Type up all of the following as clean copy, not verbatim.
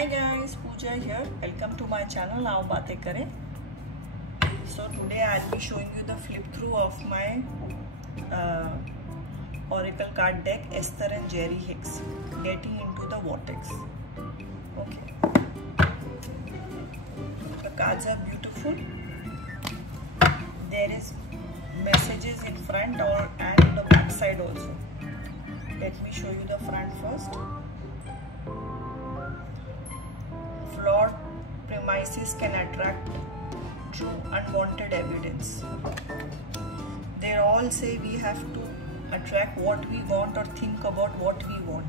Hi guys, Pooja here. Welcome to my channel. Now बातें करें. So today I'll be showing you the flip through of my Oracle card deck Esther and Jerry Hicks, getting into the vortex. Okay. The cards are beautiful. There is messages in front and the back side also. Let me show you the front first. Flawed premises can attract true unwanted evidence. They all say we have to attract what we want or think about what we want.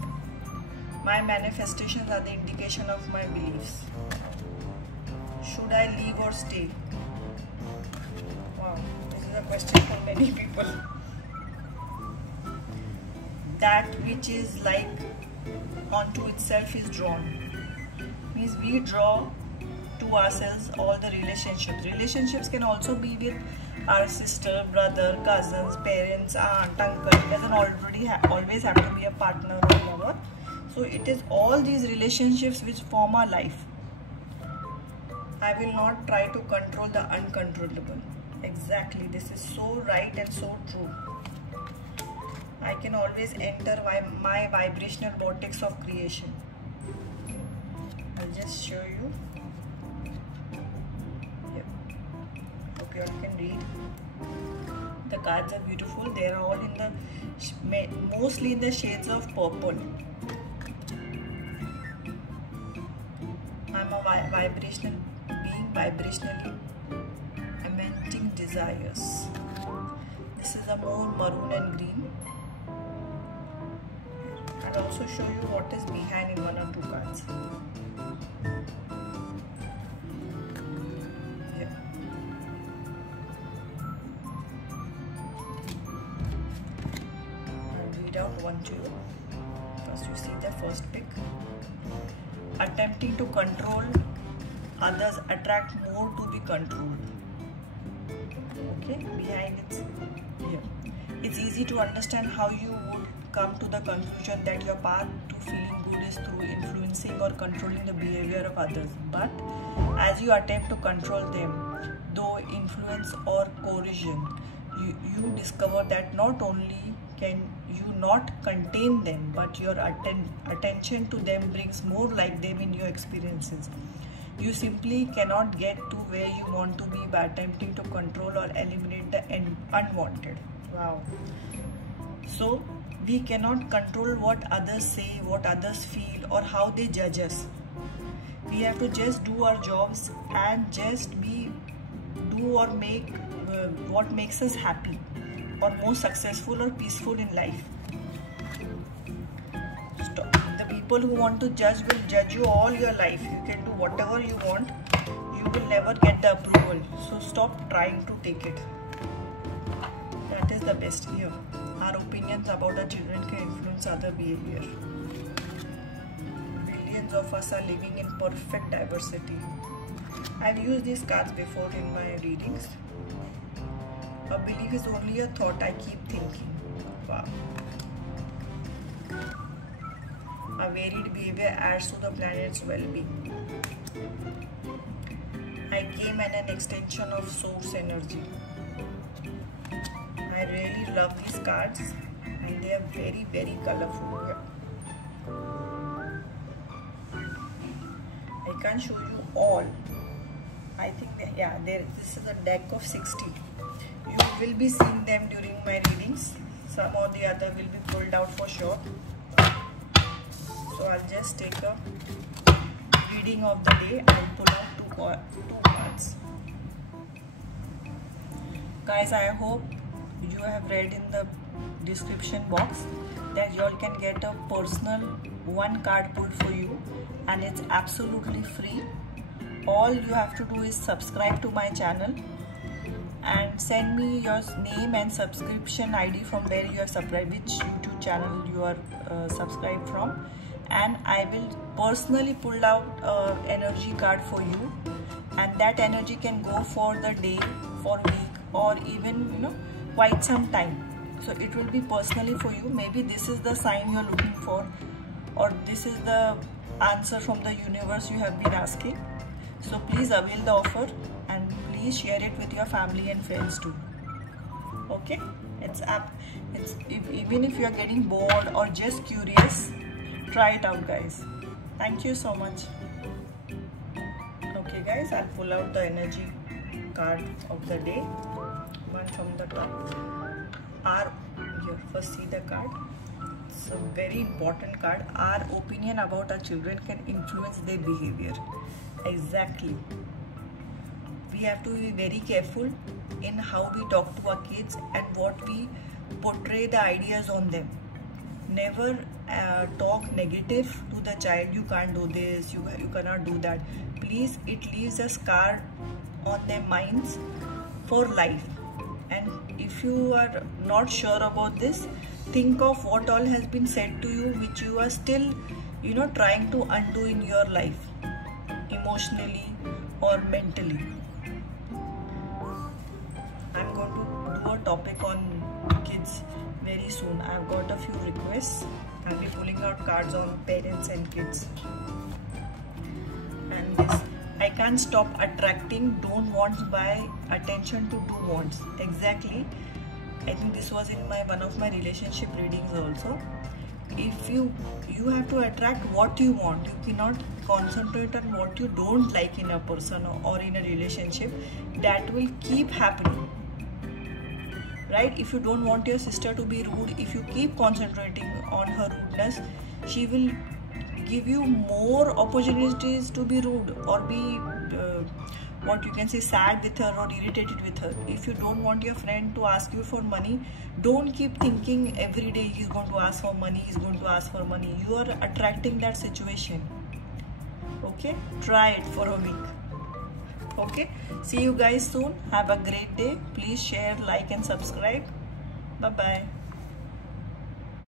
My manifestations are the indication of my beliefs. Should I leave or stay? Wow, this is a question for many people. That which is like onto itself is drawn. Means we draw to ourselves all the relationships. Relationships can also be with our sister, brother, cousins, parents, aunt, uncle. It doesn't always have to be a partner or lover. So it is all these relationships which form our life. I will not try to control the uncontrollable. Exactly, this is so right and so true. I can always enter my vibrational vortex of creation. I'll just show you. Yep. Hope you all can read. The cards are beautiful. They are all in the mostly in the shades of purple. I'm a vibrational being, vibrationally emitting desires. This is a more maroon and green. I'll also show you what is behind in one or two cards. Out one to you. First you see the first pick. Attempting to control others attract more to be controlled. Okay, behind it's here. It's easy to understand how you would come to the conclusion that your path to feeling good is through influencing or controlling the behavior of others. But as you attempt to control them, though influence or coercion, you discover that not only can you not contain them, but your attention to them brings more like them in your experiences. You simply cannot get to where you want to be by attempting to control or eliminate the unwanted. Wow. So we cannot control what others say, what others feel, or how they judge us. We have to just do our jobs and just do or make what makes us happy, or more successful or peaceful in life. Stop. The people who want to judge will judge you all your life. You can do whatever you want. You will never get the approval. So stop trying to take it. That is the best here. Our opinions about our children can influence other behavior. Billions of us are living in perfect diversity. I've used these cards before in my readings. A belief is only a thought I keep thinking. Wow. A varied behavior adds to the planet's well-being. I came as an extension of source energy. I really love these cards and they are very, very colorful. I can't show you all. I think this is a deck of 60. You will be seeing them during my readings. Some or the other will be pulled out for sure. So I'll just take a reading of the day and pull out two cards. Guys, I hope you have read in the description box that you all can get a personal one card pulled for you, and it's absolutely free. All you have to do is subscribe to my channel and send me your name and subscription ID from where you are subscribed, which YouTube channel you are subscribed from, and I will personally pull out energy card for you, and that energy can go for the day, for week, or even quite some time. So it will be personally for you. Maybe this is the sign you're looking for, or this is the answer from the universe you have been asking. So please avail the offer and please share it with your family and friends too. Okay, even if you are getting bored or just curious, try it out, guys. Thank you so much. Okay guys, I'll pull out the energy card of the day, one from the top. Here, first see the card. It's a very important card. Our opinion about our children can influence their behavior. Exactly. We have to be very careful in how we talk to our kids and what we portray the ideas on them. Never talk negative to the child. You can't do this, you cannot do that. Please, it leaves a scar on their minds for life. And if you are not sure about this, think of what all has been said to you, which you are still, trying to undo in your life, emotionally or mentally. I'm going to do a topic on kids very soon. I've got a few requests. I'll be pulling out cards on parents and kids. And this, I can't stop attracting don't wants by attention to do wants. Exactly. I think this was in one of my relationship readings also. If you have to attract what you want. You cannot concentrate on what you don't like in a person or in a relationship. That will keep happening. Right? If you don't want your sister to be rude, if you keep concentrating on her rudeness, she will give you more opportunities to be rude or be sad with her or irritated with her. If you don't want your friend to ask you for money, don't keep thinking every day he's going to ask for money, You are attracting that situation. Okay, try it for a week. Okay, see you guys soon. Have a great day. Please share, like and subscribe. Bye bye.